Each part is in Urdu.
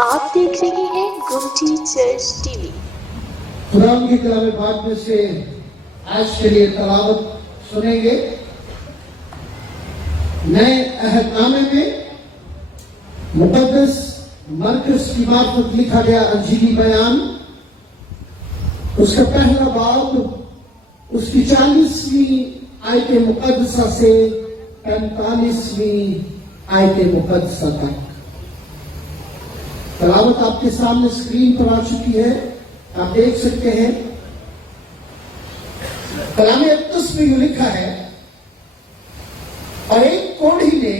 آپ دیکھ رہے ہیں گمٹی چرچ ٹی وی۔ خدا کی کلام پاک میں سے آج کے لیے تلاوت سنیں گے۔ نئے عہد نامے میں مقدس مرکز کی معرفت لکھا گیا انجیلی بیان، اس کا پہلا باب، اس کی 40ویں آیت مقدسہ سے 45ویں آیت مقدسہ تک۔ تلاوت آپ کے سامنے اسکرین پر آ چکی ہے، آپ دیکھ سکتے ہیں۔ کلام اقدس میں یوں لکھا ہے، اور ایک کوڑھی نے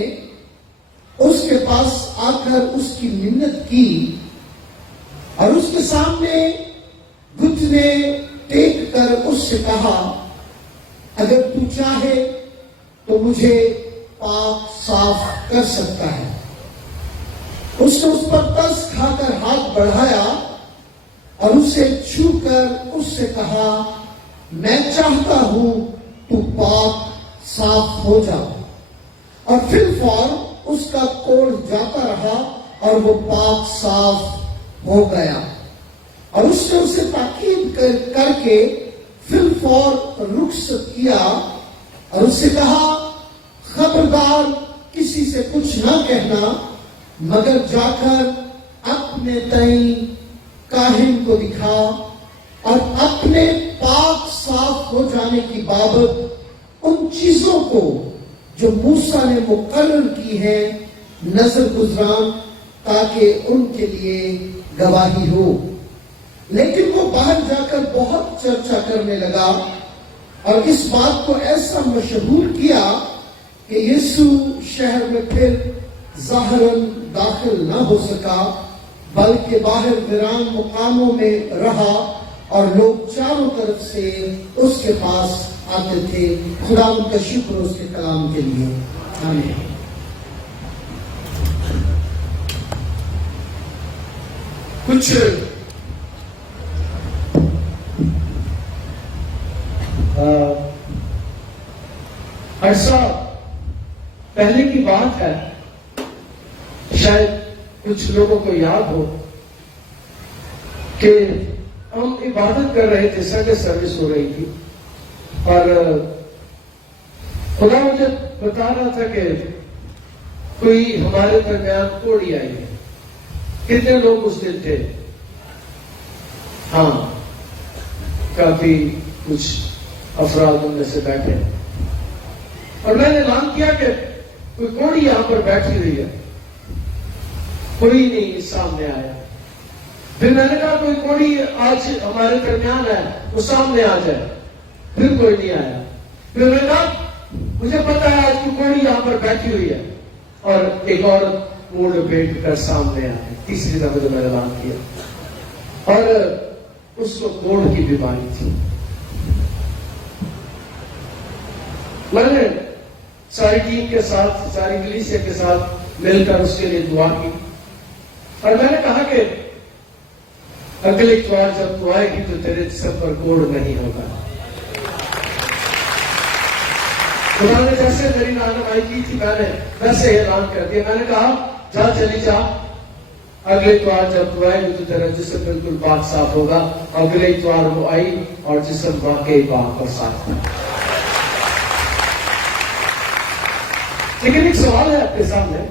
اس کے پاس آ کر اس کی منت کی اور اس کے سامنے گھٹنے ٹیک کر اس سے کہا، اگر تو چاہے تو مجھے پاک صاف کر سکتا ہے۔ اس نے اس پر ترس کھا کر ہاتھ بڑھایا اور اسے چھو کر اس سے کہا، میں چاہتا ہوں تو پاک صاف ہو جا۔ اور فی الفور اس کا کوڑ جاتا رہا اور وہ پاک صاف ہو گیا۔ اور اس نے اسے تاکید کر کے فی الفور رخصت کیا اور اس سے کہا، خبردار کسی سے کچھ نہ کہنا، مگر جا کر اپنے تئیں کاہن کو دکھا اور اپنے پاک صاف ہو جانے کی بابت ان چیزوں کو جو موسیٰ نے مقرر کی ہے نظر گزران، تاکہ ان کے لیے گواہی ہو۔ لیکن وہ باہر جا کر بہت چرچا کرنے لگا اور اس بات کو ایسا مشہور کیا کہ یسوع شہر میں پھر ظاہراً داخل نہ ہو سکا، بلکہ باہر ویران مقاموں میں رہا اور لوگ چاروں طرف سے اس کے پاس آتے تھے۔ خدا ان کا شکر اس کے کلام کے لیے، آمین۔ کچھ عرصہ پہلے کی بات ہے، شاید کچھ لوگوں کو یاد ہو کہ ہم عبادت کر رہے تھے، سنڈے سروس ہو رہی تھی، اور خدا مجھے بتا رہا تھا کہ کوئی ہمارے درمیان کوڑی آئی ہے۔ کتنے لوگ اس دن تھے؟ ہاں، کافی کچھ افراد ان میں سے بیٹھے، اور میں نے اعلان کیا کہ کوئی کوڑی یہاں پر بیٹھی ہوئی ہے۔ کوئی نہیں سامنے آیا۔ پھر میں نے کہا کوئی کوڑی آج ہمارے درمیان ہے، وہ سامنے آ جائے۔ پھر کوئی نہیں آیا۔ پھر میں نے کہا مجھے پتا ہے آج کوئی کوڑی یہاں پر بیٹھی ہوئی ہے، اور ایک عورت منہ لپیٹ کر سامنے آئی۔ تیسری دفعہ جو میں نے اعلان کیا، اور اس کو کوڑ کی بیماری تھی۔ میں نے ساری ٹیم کے ساتھ، ساری کلیسیا کے ساتھ مل کر اس کے لیے دعا کی، اور میں نے کہا کہ اگلے اتوار جب تو آئے گی تو تیرے جسم پر کوڑ نہیں ہوگا۔ خدا نے جیسے میری رہنمائی کی تھی میں نے ویسے اعلان کر دیا۔ میں نے کہا جا چلی جا، اگلے اتوار جب تو آئے گی تو تیرا جسم بالکل پاک صاف ہوگا۔ اگلے اتوار وہ آئی اور جسم واقعی پاک اور صاف تھا۔ لیکن ایک سوال ہے آپ کے سامنے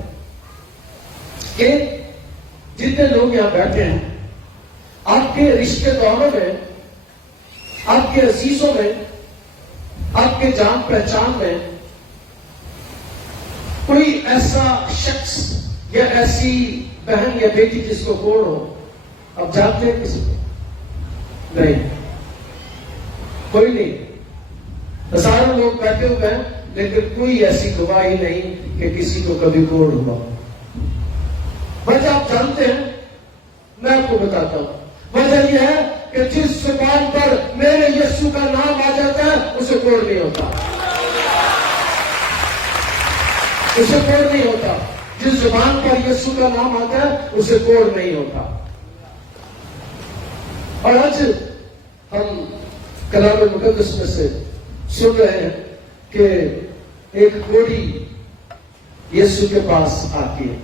کہ جتنے لوگ یہاں بیٹھے ہیں، آپ کے رشتے داروں میں، آپ کے عزیزوں میں، آپ کے جان پہچان میں کوئی ایسا شخص یا ایسی بہن یا بیٹی جس کو کوڑ ہو؟ آپ جانتے ہیں کسی کو؟ نہیں، کوئی نہیں۔ ہزاروں لوگ بیٹھے ہوئے ہیں لیکن کوئی ایسی گواہی نہیں کہ کسی کو کبھی کوڑ ہوا۔ وجہ آپ جانتے ہیں؟ میں آپ کو بتاتا ہوں۔ وجہ یہ ہے کہ جس زبان پر میرے یسوع کا نام آ جاتا ہے اسے کوڑ نہیں ہوتا، اسے کوڑ نہیں ہوتا۔ جس زبان پر یسوع کا نام آتا ہے اسے کوڑ نہیں ہوتا۔ اور آج ہم کلام مقدس میں سے سن رہے ہیں کہ ایک کوڑی یسوع کے پاس آتی ہے۔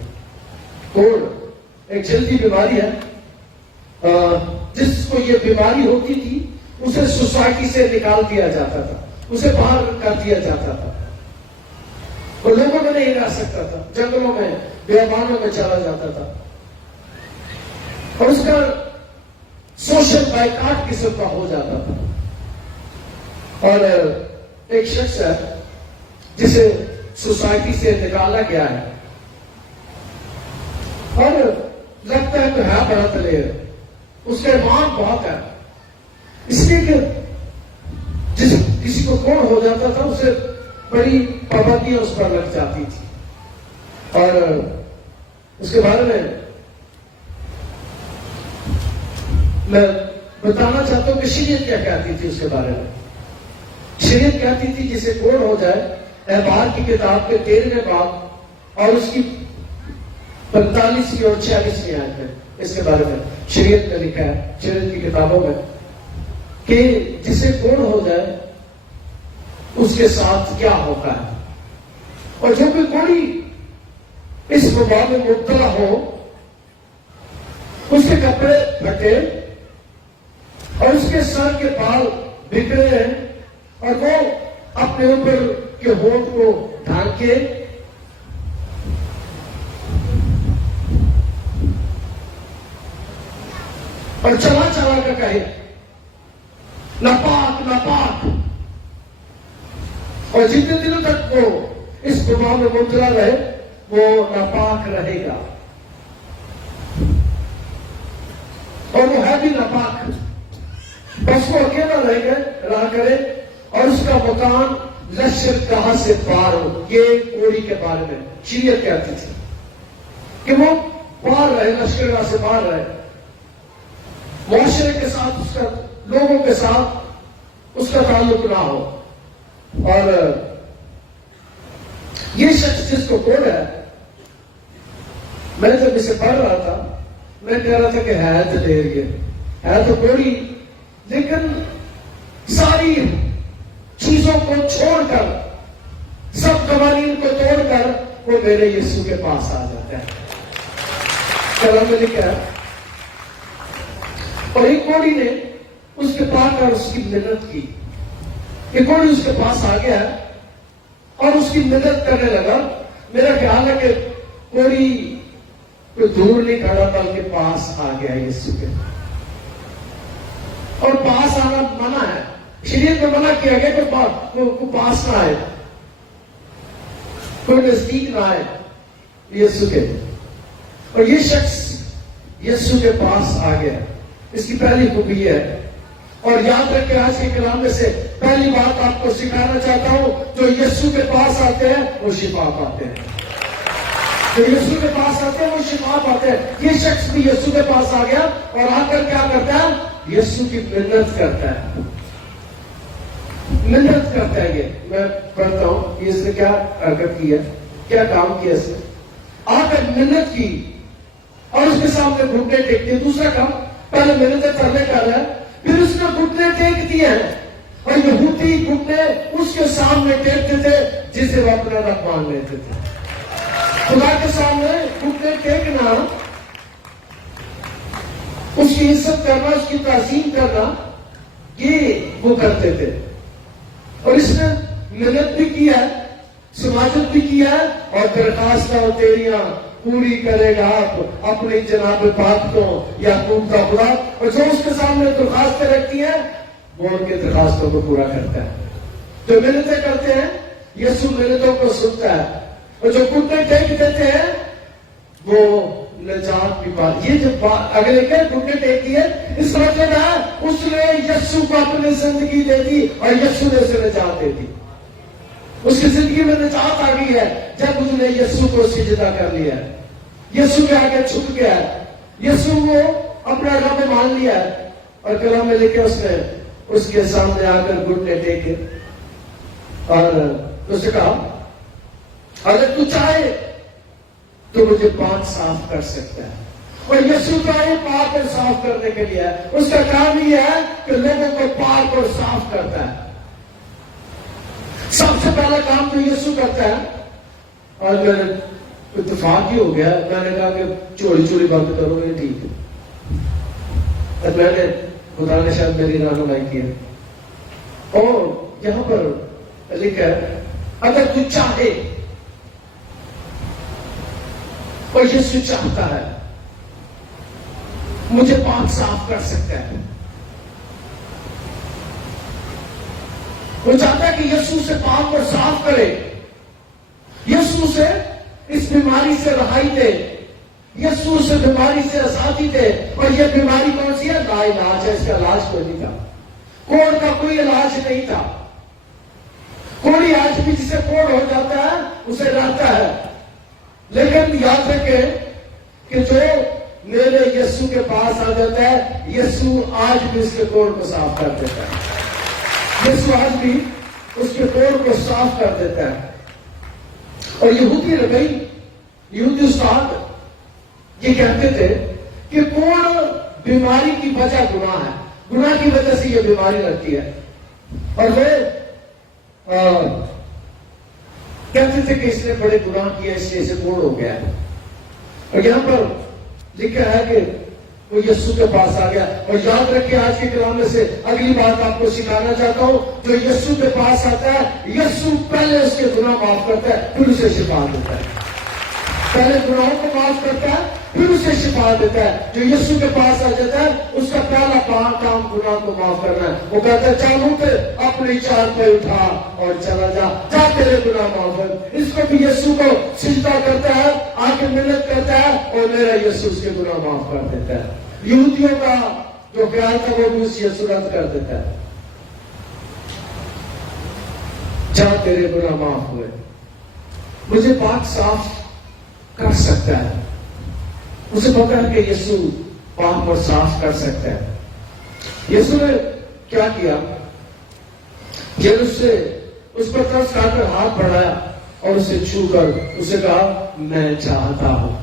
کوڑ ایک جلدی بیماری ہے، جس کو یہ بیماری ہوتی تھی اسے سوسائٹی سے نکال دیا جاتا تھا، اسے باہر کر دیا جاتا تھا، وہ لوگوں میں نہیں رہ سکتا تھا، جنگلوں میں بیابانوں میں چلا جاتا تھا، اور اس کا سوشل بائیکاٹ قسم کا ہو جاتا تھا۔ اور ایک شخص ہے جسے سوسائٹی سے نکالا گیا ہے، اور لگتا ہے کہ ہے بڑا دلیر، اس کا ایمان بہت ہے، اس لیے کہ جس کسی کو کوڑ ہو جاتا تھا اسے بڑی پابندیاں اس پر لگ جاتی تھی۔ اور اس کے بارے میں بتانا چاہتا ہوں کہ شریعت کیا کہتی تھی اس کے بارے میں۔ شریعت کہتی تھی جسے کوڑ ہو جائے، احبار کی کتاب کے 13ویں باب اور اس کی 45ویں اور 46ویں آیت میں اس کے بارے میں شریعت نے لکھا ہے، شریعت کی کتابوں میں، کہ جسے کوڑ ہو جائے اس کے ساتھ کیا ہوتا ہے، اور جو بھی کوئی اس وبا میں مبتلا ہو اس کے کپڑے پھٹے اور اس کے سر کے بال بکھرے ہیں اور وہ اپنے اوپر کے ہونٹ کو ڈھانکے اور چلا چلا کر کہے ناپاک ناپاک، اور جتنے دنوں تک وہ اس گناہ میں مبتلا رہے وہ ناپاک رہے گا، اور وہ ہے بھی ناپاک، بس وہ اکیلا رہا کرے اور اس کا مکان لشکرگاہ سے پار ہو۔ یہ کوڑی کے بارے میں شریعت کہتی تھی کہ وہ پار رہے، لشکرگاہ سے پار رہے، معاشرے کے ساتھ اس کا، لوگوں کے ساتھ اس کا تعلق نہ ہو۔ اور یہ شخص جس کو کوڑ ہے، میں جب اسے پڑھ رہا تھا میں کہہ رہا تھا کہ ہے تو دیر یہ ہے تو کوڑی، لیکن ساری چیزوں کو چھوڑ کر، سب قوانین کو توڑ کر وہ میرے یسوع کے پاس آ جاتا ہے۔ کلام میں لکھا ہے، اور ایک کوڑی نے اس کے پاس کر اس کی منت کی، ایک کوڑی اس کے پاس آ گیا اور اس کی منت کرنے لگا۔ میرا خیال ہے کہ کوڑی کوئی دور نہیں کھڑا بلکہ پاس آ گیا یسوع کے، اور پاس آنا منع ہے، شریعت میں منع کیا گیا کہ کوئی پاس نہ آئے، کوئی نزدیک نہ آئے یسوع کے، اور یہ شخص یسوع کے پاس آ گیا۔ اس کی پہلی خوبی ہے، اور یاد رکھیں آج کے کلام میں سے پہلی بات آپ کو سکھانا چاہتا ہوں، جو یسوع کے پاس آتے ہیں وہ شفا پاتے ہیں، جو یسوع کے پاس آتے ہیں وہ شفا پاتے ہیں۔ یہ شخص بھی یسوع کے پاس آ گیا اور آ کر کیا کرتا ہے؟ یسوع کی منت کرتا ہے، منت کرتا ہے۔ یہ میں پڑھتا ہوں کہ اس نے کیا حرکت کی ہے، کیا کام کیا اس نے، آ کر منت کی اور اس کے سامنے گھٹنے ٹیک دیے۔ دوسرا کام، پہلے منتیں کرنے کا ہے، پھر اس نے گھٹنے ٹیک دیے ہیں، اور یہودی گھٹنے اس کے سامنے ٹیکتے تھے جسے وہ اپنا رب مان لیتے تھے۔ خدا کے سامنے گھٹنے ٹیکنا، اس کی عزت کرنا، اس کی تعظیم کرنا، یہ وہ کرتے تھے۔ اور اس نے منت بھی کی ہے، سماجت بھی کیا ہے، اور درخواست تیریاں پوری کرے گا آپ اپنی جناب پاک کو یعقوب کا خدا، اور جو اس کے سامنے درخواستیں رکھتی ہیں وہ ان کے درخواستوں کو پورا کرتا ہے۔ جو منتیں کرتے ہیں یسوع منتوں کو سنتا ہے، اور جو گھٹنے ٹیک دیتے ہیں وہ نجات بھی پاتے۔ یہ جو اگلے کے گھٹنے ٹیک دیے، اس مطلب ہے اس نے یسوع کو اپنی زندگی دے دی اور یسوع نے اسے نجات دے دی، اس کی زندگی میں نجات آ گئی ہے جب اس نے یسوع کو سجدہ کر لیا ہے، یسوع کے آگے جھک گیا ہے، یسوع کو اپنا رب مان لیا ہے، اور کلام میں لکھا اس نے اس کے سامنے آ کر گھٹنے ٹیکے اور اس نے کہا اگر تو چاہے تو مجھے پاک صاف کر سکتا ہے۔ اور یسوع کا پاک اور صاف کرنے کے لیے اس کا کام یہ ہے کہ لوگوں کو پاک اور صاف کرتا ہے۔ سب سے پہلا کام جو یسوع کرتا ہے، اور اتفاق ہی ہو گیا. میں نے کہا کہ چوری چوری بند کرو, یہ ٹھیک ہے. اور میں نے خدا نے شاید میری رہنمائی کی ہے. اور یہاں پر لکھا ہے اگر تو چاہے, اور یسوع چاہتا ہے, مجھے پاک صاف کر سکتا ہے. وہ چاہتا ہے کہ یسوع سے پاک اور صاف کرے, یسوع سے اس بیماری سے رہائی دے, یسوع سے بیماری سے آزادی دے. اور یہ بیماری کون سی ہے؟ لا علاج ہے. اس کا علاج کوئی نہیں تھا, کوڑ کا کوئی علاج نہیں تھا. کوڑی آج بھی جسے کوڑ ہو جاتا ہے اسے رہتا ہے, لیکن یاد رکھے کہ جو میرے یسوع کے پاس آ جاتا ہے, یسوع آج بھی اس کے کوڑ کو صاف کر دیتا ہے. یسوع آج بھی اس کے کوڑ کو صاف کر دیتا ہے. اور یہودی ربی, یہودی استاد یہ کہتے تھے کہ کوڑ بیماری کی وجہ گناہ ہے, گناہ کی وجہ سے یہ بیماری لگتی ہے. اور وہ کہتے تھے کہ اس نے بڑے گناہ کیا اس لیے اسے کوڑ ہو گیا ہے. اور یہاں پر لکھا ہے کہ وہ یسوع کے پاس آ گیا. اور یاد رکھیں آج کے کلام میں سے اگلی بات آپ کو سکھانا چاہتا ہوں, جو یسوع کے پاس آتا ہے, یسوع پہلے اس کے گناہ معاف کرتا ہے, پھر اسے شفا دیتا ہے. پہلے گناہوں کو معاف کرتا ہے, پھر اسے شفا دیتا ہے. جو یسوع کے پاس آ جاتا ہے اس کا پہلا کام گناہ کو معاف کرنا ہے. وہ کہتا ہے چالو پہ اپنی چار پہ اٹھا اور چلا جا, جا تیرے گناہ معاف ہے. اس کو بھی یسوع کو سجدہ کرتا ہے, آ کے منت کرتا ہے, اور میرا یسوع اس کے گناہ معاف کر دیتا ہے. یہودیوں کا جو خیال تھا وہ بھی اس یسوع رد کر دیتا ہے. جا تیرے گناہ معاف ہوئے, مجھے پاک صاف کر سکتا ہے. اسے پتا ہے کہ یسوع پاک اور صاف کر سکتا ہے. یسوع نے کیا کیا؟ جب اس پر ترس کھا کر ہاتھ بڑھایا اور اسے چھو کر اسے کہا میں چاہتا ہوں.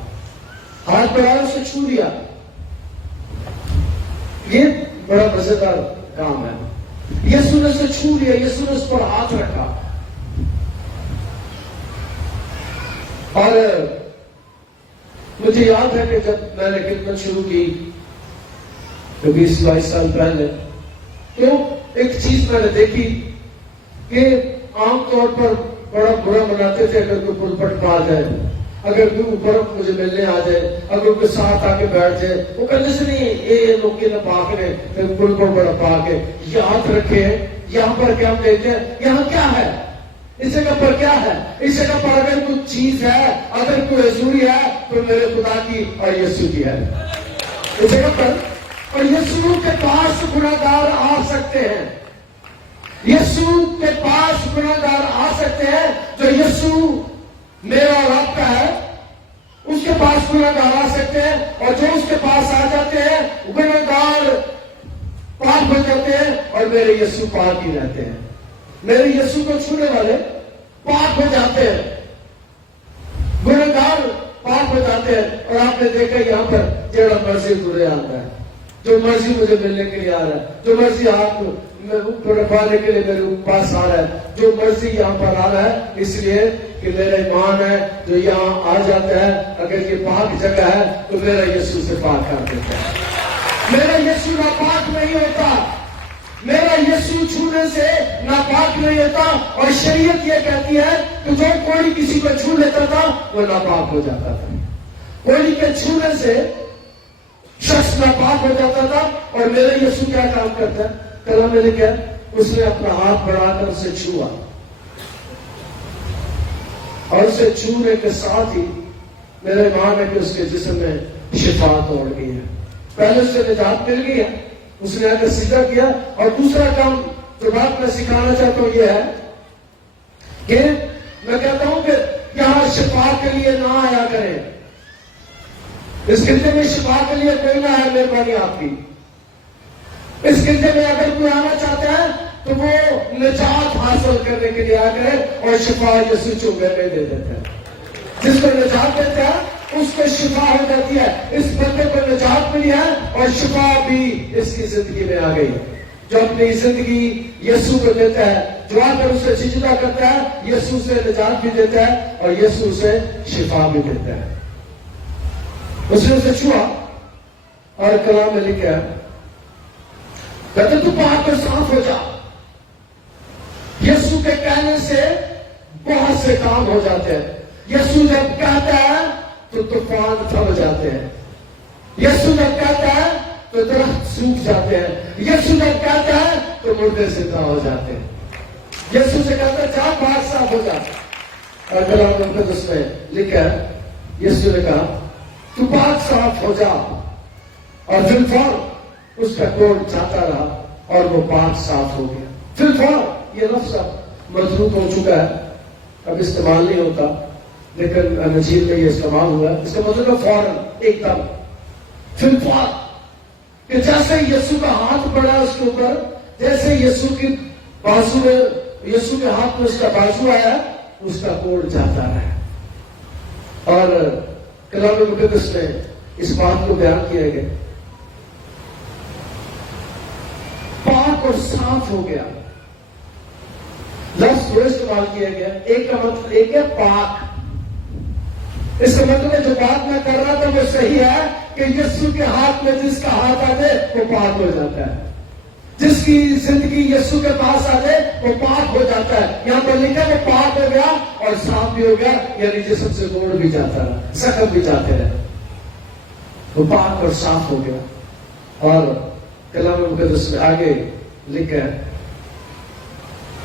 ہاتھ بڑھایا, اسے چھو لیا. یہ بڑا مزیدار کام ہے. یسوع نے اسے چھو لیا, یسوع نے اس پر ہاتھ رکھا. اور مجھے یاد ہے کہ جب میں نے خدمت شروع کی 20-22 سال پہلے, تو ایک چیز میں نے دیکھی کہ عام طور پر بڑا برا مناتے تھے اگر کوئی پلپٹ پا جائے, اگر کوئی اوپر مجھے ملنے آ جائے, اگر کوئی ساتھ آ کے بیٹھ جائے. وہ کہتے سے نہیں یہ لوگ کے نہ پاک نے پلپٹ بڑا پاک ہے. یاد رکھے یہاں پر کیا ہم کہتے ہیں, یہاں کیا ہے, اس جگہ پر کیا ہے, اس جگہ پر اگر کوئی چیز ہے, اگر کوئی حضوری ہے تو میرے خدا کی اور یسوع کی ہے اس جگہ پر. اور یسوع کے پاس گناہگار آ سکتے ہیں, یسوع کے پاس گناہگار آ سکتے ہیں. جو یسوع میرا اور آپ کا ہے اس کے پاس گناہگار آ سکتے ہیں, اور جو اس کے پاس آ جاتے ہیں گناہگار پاک بن جاتے ہیں, اور میرے یسوع پاک ہی رہتے ہیں. میرے یسوع کو چھونے والے پاک ہو جاتے ہیں, گنہگار پاک ہو جاتے ہیں. اور آپ نے دیکھا یہاں پر جیڑا مرضی تجھے آتا ہے, جو مرضی مجھے ملنے کے لیے آ رہا ہے, جو مرضی آپ پانے کے لیے میرے پاس آ رہا ہے, جو مرضی یہاں پر آ رہا ہے, اس لیے کہ میرا ایمان ہے جو یہاں آ جاتا ہے. اگر یہ پاک جگہ ہے تو میرا یسوع سے پاک کر دیتا ہے. میرا یسوع ناپاک نہیں ہوتا, میرا یسوع چھونے سے ناپاک نہیں ہوتا. اور شریعت یہ کہتی ہے کہ جو کوئی کسی کو چھو لیتا تھا وہ ناپاک ہو جاتا تھا. کوئی کے چھونے سے شخص ناپاک ہو جاتا تھا. اور میرا یسوع کیا کام کرتا ہے؟ کلام میں لکھا ہے اس نے اپنا ہاتھ بڑھا کر اسے چھوا, اور اسے چھونے کے ساتھ ہی میرا ایمان ہے کہ اس کے جسم میں شفا دوڑ گئی ہے. پہلے اس سے نجات مل گئی ہے, اس نے آ کے سجدہ کیا. اور دوسرا کام جو بات میں سکھانا چاہتا ہوں یہ ہے کہ میں کہتا ہوں کہ یہاں شفا کے لیے نہ آیا کریں. اس خطے میں شفا کے لیے کوئی نہ ہے, مہربانی آپ کی. اس خطے میں اگر کوئی آنا چاہتا ہے تو وہ نجات حاصل کرنے کے لیے آ کرے, اور شفا یسوع چونگے میں دے دیتا ہے. جس کو نجات دیتا ہے اس کو شفا ہو جاتی ہے. اس بندے کو نجات ملی ہے اور شفا بھی اس کی زندگی میں آ گئی. جو اپنی زندگی یسوع کو دیتا ہے, جو آ کر اسے سجدہ کرتا ہے, یسوع سے نجات بھی دیتا ہے اور یسوع سے شفا بھی دیتا ہے. اس نے اسے چھوا اور کلام میں لکھا ہے, کہتے تو پاک اور صاف ہو جا. یسوع کے کہنے سے بہت سے کام ہو جاتے ہیں. یسوع جب کہتا ہے تو طوفان تھم جاتے ہیں. یسوع جب کہتا ہے تو درخت سوکھ جاتے ہیں. یسوع جب کہتا ہے تو مردے زندہ ہو جاتے ہیں. یسوع سے کہتا ہے جا پاک صاف ہو جا. اور کلام مقدس میں لکھا ہے یسوع نے کہا تو پاک صاف ہو جا, اور فی الفور اس کا کوڑ جاتا رہا اور وہ پاک صاف ہو گیا. فی الفور یہ لفظ مضبوط ہو چکا ہے, اب استعمال نہیں ہوتا, لیکن انجیل میں یہ استعمال ہوا ہے. اس کا مطلب ہے فوراً, ایک دم, فی الفور, کہ جیسے یسوع کا ہاتھ پڑا اس کے اوپر, جیسے یسوع کی بازو میں, یسوع کے ہاتھ میں اس کا بازو آیا, اس کا کوڑ جاتا رہا. اور کلام مقدس میں اس بات کو بیان کیا گیا, پاک اور صاف ہو گیا. لفظ دو استعمال کیا گیا, ایک کا مطلب ایک ہے پاک. اس کا مطلب ہے جو بات میں کر رہا تھا وہ صحیح ہے کہ یسوع کے ہاتھ میں جس کا ہاتھ آ جائے وہ پاک ہو جاتا ہے. جس کی زندگی یسوع کے پاس آ جائے وہ پاک ہو جاتا ہے. یہاں پر لکھا ہے وہ پاک ہو گیا اور صاف بھی ہو گیا, یعنی جسم سے کوڑ بھی جاتا رہا, زخم بھی جاتے رہے, وہ پاک اور صاف ہو گیا. اور کلام مقدس میں آگے لکھا ہے,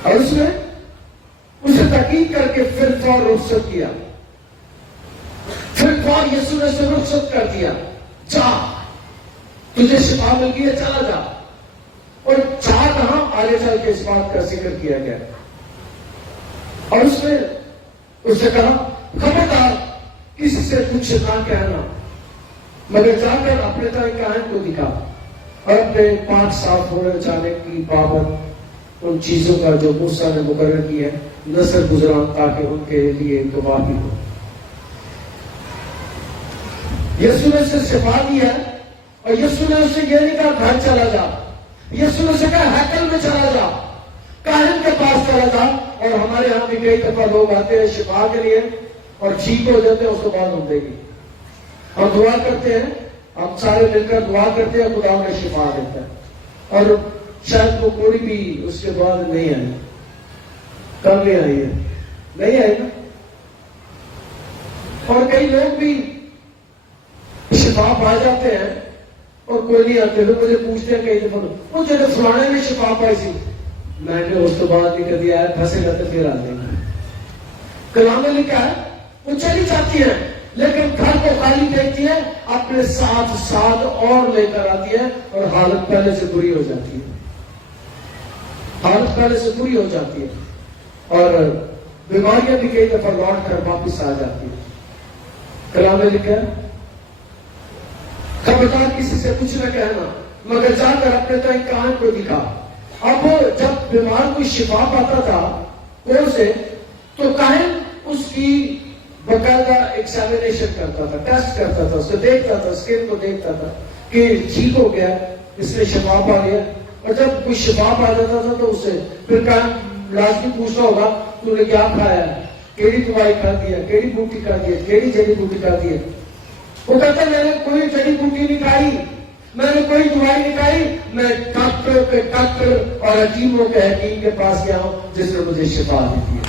اور اس میں اسے تحقیق کر کے پھر فور رخصت کیا. پھر فور یسوع نے اسے رخصت کر دیا, جا تجھے شفا مل گئی ہے, چلا جا. اور جا کہاں, آگے چل کے اس بات کا ذکر کیا گیا. اور اس میں اسے کہا خبردار کسی سے کچھ نہ کہنا, مگر جا کر اپنے کائن کو دکھا اور اپنے پاک صاف ہونے جانے کی بابت ان چیزوں کا جو موسیٰ نے مقرر کی ہے نظر گزران, تاکہ ان کے لیے گواہی ہو. یسوع نے اسے شفا دیا اور یسوع نے اسے یہ نہیں کہا گھر چلا جا. یسوع نے اسے کہا ہیکل میں چلا جا, کاہن کے پاس چلا جا. اور ہمارے یہاں بھی کئی دفعہ لوگ آتے ہیں شفا کے لیے اور ٹھیک ہو جاتے ہیں, اس کے بعد ہم دے گی, ہم دعا کرتے ہیں, ہم سارے مل کر دعا کرتے ہیں, خدا ہمیں شفا دیتا ہے. اور شاید وہ کوئی بھی اس کے بعد نہیں آئی, کم نہیں آئی ہے, نہیں آئی نا. اور کئی لوگ بھی شفا پا جاتے ہیں اور کوئی نہیں آتے. لوگ مجھے پوچھتے ہیں کئی دفعہ, وہ جو فلانے نے شفا پائی سی, میں نے اس کے بعد نہیں کر دیا ہے, پھنسے گا تو پھر آ جائیں گے. کلام میں لکھا ہے وہ چلی جاتی ہے لیکن گھر کو خالی دیکھتی ہے, اپنے ساتھ ساتھ اور لے کر آتی ہے, اور حالت پہلے سے بری ہو جاتی ہے, حالت پہلے سے بری ہو جاتی ہے. اور بیماریاں بھی کئی دفعہ لوٹ کر واپس آ جاتی ہے. کلام میں لکھا ہے خبردار کسی سے کچھ نہ کہنا, مگر جا کر اپنے کائن کو دکھا. اب جب بیمار کو شفا پاتا تھا کون سے, تو کائن اس کی باقاعدہ ایگزامینیشن کرتا تھا, ٹیسٹ کرتا تھا, اسے دیکھتا تھا, اسکن کو دیکھتا تھا کہ ٹھیک ہو گیا, اس نے شفا پا لیا. اور جب کوئی شفا پا جاتا تھا تو اسے پھر کائن لازمی پوچھنا ہوگا تو نے کیا کھایا ہے, کیڑی دوائی کھا دی ہے, کیڑی بوٹی کھا دی ہے, کیڑی جڑی بوٹی کھا دی ہے. وہ کہتا ہے میں نے کوئی جڑی بوٹی نہیں کھائی, میں نے کوئی دوائی نہیں کھائی, میں ڈاکٹر کے ڈاکٹر اور حکیموں کے حکیم کے پاس گیا ہوں جس نے مجھے شفا دی ہے.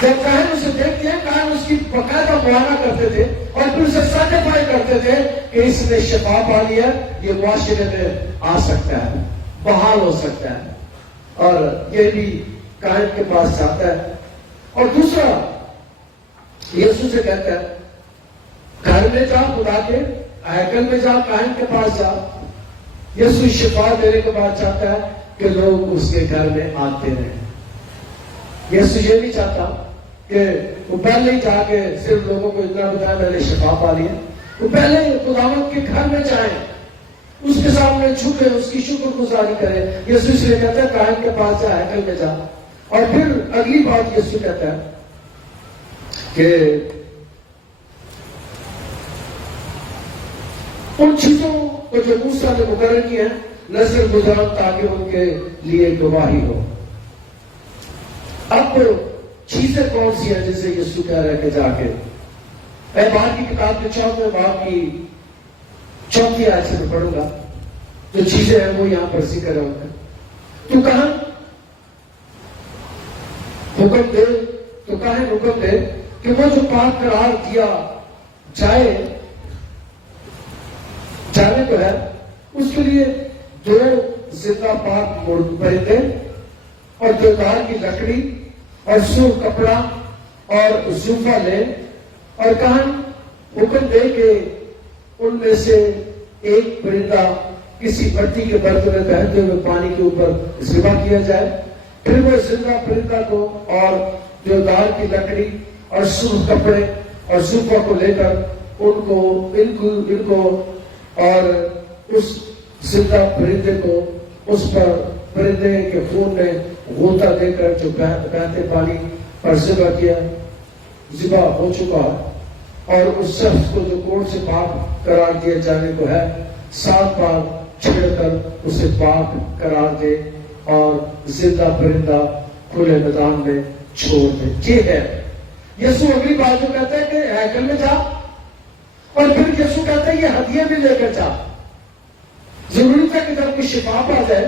جب کائن اسے دیکھتے ہیں, کائن اس کی باقاعدہ معائنہ کرتے تھے اور پھر اسے سرٹیفائی کرتے تھے کہ اس نے شفا پا لیا, یہ معاشرے میں آ سکتا ہے, بحال ہو سکتا ہے. اور یہ بھی کائن کے پاس جاتا ہے. اور دوسرا یسوع سے کہتا ہے گھر میں جا, خدا کے ہیکل میں جا, کائن کے پاس جا. یسوع شفا دینے کے بعد چاہتا ہے کہ لوگ اس کے گھر میں آتے رہیں. یسوع یہ نہیں چاہتا کہ وہ پہلے ہی جا کے صرف لوگوں کو اتنا بتایا میں نے شفا پا لیا. وہ پہلے خداوند کے گھر میں جائیں, اس کے سامنے جھکے, اس کی شکر گزاری کرے. یسوع اس لیے کہتا ہے کائن کے پاس جا, ہیکل میں جا. اور پھر اگلی بات یسوع کہتا ہے کہ ان چیزوں کو جو موسیٰ نے مقرر کیے ہیں نسل گزران تاکہ ان کے لیے گواہی ہو۔ اب چیزیں کون سی ہیں جسے یسوع کہہ رہے کہ جا کے میں بات کی کتاب کے 4 باب کی 4 آیت سے پڑھوں گا، جو چیزیں ہیں وہ یہاں پر ذکر ہے۔ تو کہاں حکم دے کہ وہ جو پاک قرار دیا جانے کو ہے اس کے لیے 2 زندہ پاک پرندے اور دیودار کی لکڑی اور سرخ کپڑا اور زوفہ لے، اور کہاں حکم دے کہ ان میں سے ایک پرندہ کسی مٹی کے برتن میں بہتے ہوئے پانی کے اوپر ذبح کیا جائے، پھر وہ زندہ پرندہ کو اور دیودار کی لکڑی اور سرخ کپڑے اور زوفہ کو لے کر ان کو اور اس زندہ پرندے کو اس پر پرندے کے خون میں غوطہ دے کر جو بہتے پانی پر ذبح ہو چکا ہے، اور اس شخص کو جو کوڑ سے پاک قرار دیا جانے کو ہے 7 بار چھیڑ کر اسے پاک قرار دے اور زندہ پرندہ کھلے میدان میں چھوڑ دے۔ یہ ہے یسوع اگلی بات جو کہتا ہے کہ ہیکل میں جا، اور پھر یسوع کہتا ہے یہ ہدیے بھی لے کر جا۔ ضروری تھا کہ جب کوئی شفا پا جائے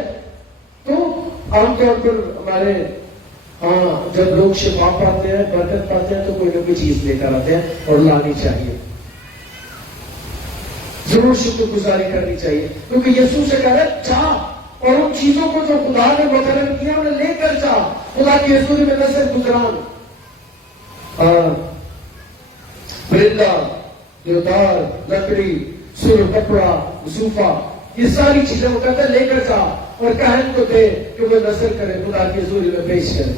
تو عام طور پر ہمارے جب لوگ شفا پاتے ہیں برکت پاتے ہیں تو کوئی نہ کوئی چیز لے کر آتے ہیں اور لانی چاہیے، ضرور شکر گزاری کرنی چاہیے، کیونکہ یسوع سے کہہ رہے جا اور ان چیزوں کو جو خدا نے مقرر کیا انہیں لے کر جا۔ خدا کی حضوری میں نسل گزران، پرندہ، دیودار، لکڑی، سرخ کپڑا، زوفہ، یہ ساری چیزیں وہ کہتا ہے لے کر جا اور کہن کو دے کہ وہ نظر کرے، خدا کی حضوری میں پیش کرے۔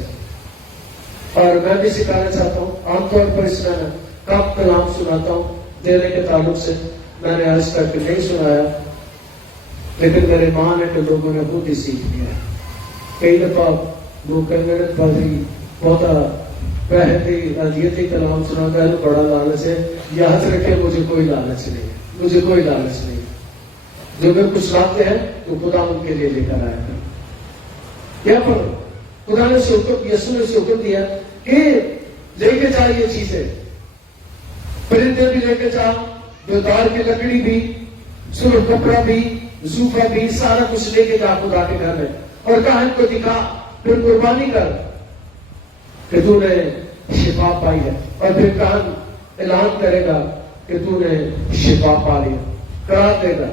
اور میں بھی سکھانا چاہتا ہوں، عام طور پر اس میں کم کلام سناتا ہوں دینے کے تعلق سے، میں نے آج تک نہیں سنایا، لیکن میرے ماں نے تو لوگوں نے خود ہی سیکھ لیا۔ کئی دفعہ وہ کنگڑ پادری بہت پہلے کلام سناتا ہے، بڑا لالچ ہے، یاد رکھے مجھے کوئی لالچ نہیں، مجھے کوئی لالچ نہیں، جو میں کچھ لاتے ہیں تو خدا ان کے لیے لے کر آیا تھا۔ یہاں پر خدا نے یسوع نے حکم دیا کہ لے کے جا یہ چیزیں، پرندے بھی لے کے جا، دیودار کی لکڑی بھی، سرخ کپڑا بھی، زوفہ بھی، سارا کچھ لے کے جا خدا کے گھر میں، اور کہا ان کو دکھا، پھر قربانی کر کہ تو نے شفا پائی ہے، اور پھر کہاں اعلان کرے گا کہ تو نے شفا پا لیا، قرار دے گا،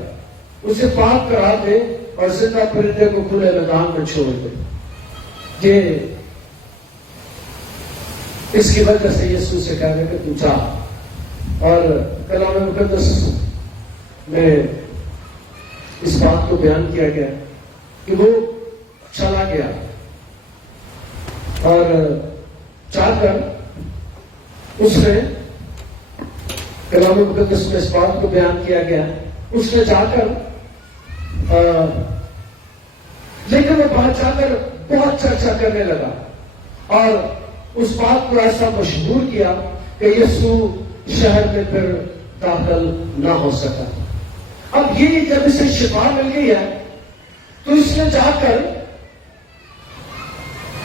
اسے پاک قرار دے اور زندہ پرندے کو کھلے میدان میں چھوڑ دے۔ یہ اس کی وجہ سے یسوع سے کہہ رہے کہ تو جا، اور کلام مقدس میں اس بات کو بیان کیا گیا کہ وہ چلا گیا اور جا کر اس نے، کلام مقدس میں اس بات کو بیان کیا گیا، اس نے جا کر لیکن وہ باہر جا کر بہت چرچا کرنے لگا اور اس بات کو ایسا مشہور کیا کہ یسوع شہر میں پھر داخل نہ ہو سکا۔ اب یہ جب اسے شفا مل گئی ہے تو اس نے جا کر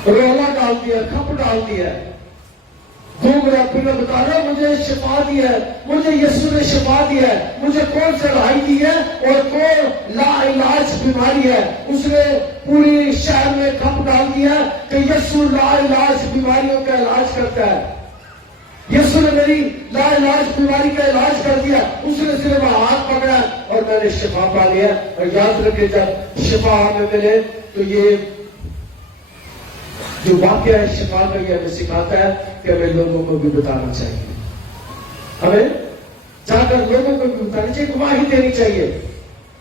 رولا ڈال دیا، کھپ ڈال دیا، گھوم رہا، پھر میں بتا رہا مجھے شفا دی ہے، مجھے یسوع نے شفا دی ہے، مجھے کون چڑھائی دی ہے اور کون لا علاج بیماری ہے۔ اس نے پوری شہر میں کھپ ڈال دیا کہ یسوع لا علاج بیماریوں کا علاج کرتا ہے، یسوع نے میری لا علاج بیماری کا علاج کر دیا، اس نے صرف ہاتھ پکڑا اور میں نے شفا پا لیا۔ اور یاد رکھے جب شفا ہمیں ملے تو یہ جو واقعہ ہے شفا کا یہ ہمیں سکھاتا ہے کہ ہمیں لوگوں کو بھی بتانا چاہیے، ہمیں جا کر لوگوں کو بھی بتانا چاہیے، گواہی دینی چاہیے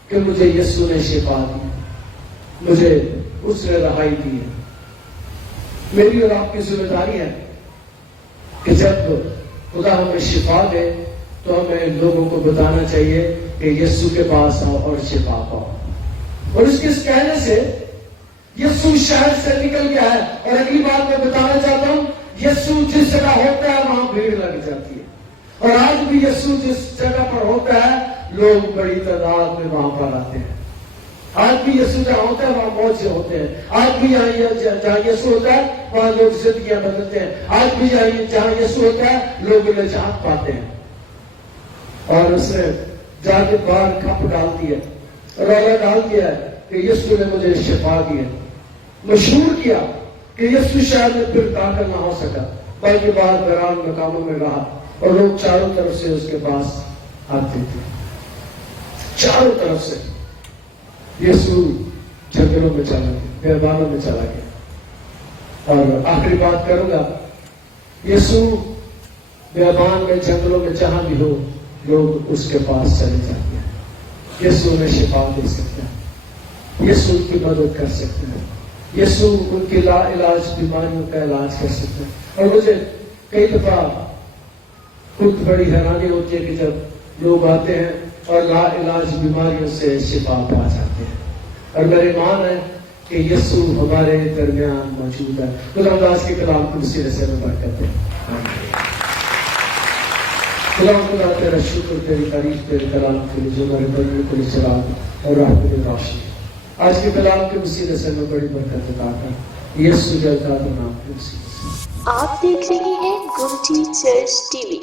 کہ مجھے یسوع نے شفا دی، مجھے اس نے رہائی دی ہے۔ میری اور آپ کی ذمہ داری ہے کہ جب خدا ہمیں شفا دے تو ہمیں لوگوں کو بتانا چاہیے کہ یسوع کے پاس آؤ اور شفا پاؤ۔ اور اس کے کہنے سے یسوع شہر سے نکل گیا ہے۔ اور اگلی بات میں بتانا چاہتا ہوں، یسوع جس جگہ ہوتا ہے وہاں بھیڑ لگ جاتی ہے، اور آج بھی یسوع جس جگہ پر ہوتا ہے لوگ بڑی تعداد میں وہاں پر آتے ہیں. آج بھی یسوع جہاں ہوتا ہے وہاں موت سے ہوتے ہیں. آج بھی جہاں یسوع ہوتا ہے وہاں لوگ زندگیاں بدلتے ہیں. آج بھی جہاں یسوع ہوتا ہے لوگ نجات پاتے ہیں. اور اس نے جا کے باہر کھپ ڈال دیا, رولا ڈال دیا کہ یسوع نے مجھے شفا دی. مشہور کیا کہ یسوع شاید میں پھر داخل نہ ہو سکا, بلکہ باہر ویران مقاموں میں رہا اور لوگ چاروں طرف سے اس کے پاس آتے تھے. چاروں طرف سے یسوع جنگلوں میں چلا گیا, بیابانوں میں چلا گیا. اور آخری بات کروں گا, یسوع بیابان میں جنگلوں میں جہاں بھی ہو لوگ اس کے پاس چلے جاتے ہیں. یسوع انہیں شفا دے سکتا ہے, یسوع کی مدد کر سکتا ہے, یسوع ان کی لا علاج بیماریوں کا علاج کر سکتا ہے. اور مجھے کئی دفعہ خود بڑی حیرانی ہوتی ہے کہ جب لوگ آتے ہیں اور لا علاج بیماریوں سے شفا پا جاتے ہیں. اور میرے ایمان ہے کہ یسوع ہمارے درمیان موجود ہے. خدا داس کے کلام کو اسی رسے میں برکت ہے. خدا تیرا شکر, تیری تعریف, تیرے کلام کے لیے جو ہمارے بندوں کے لیے چراغ اور راہ کے لیے روشنی. آج کے کلام کے وسیلے سے میں بڑی برکت عطا کر یسوع کے نام کے وسیلے سے. آپ دیکھ رہے ہیں گمٹی چرچ ٹی وی.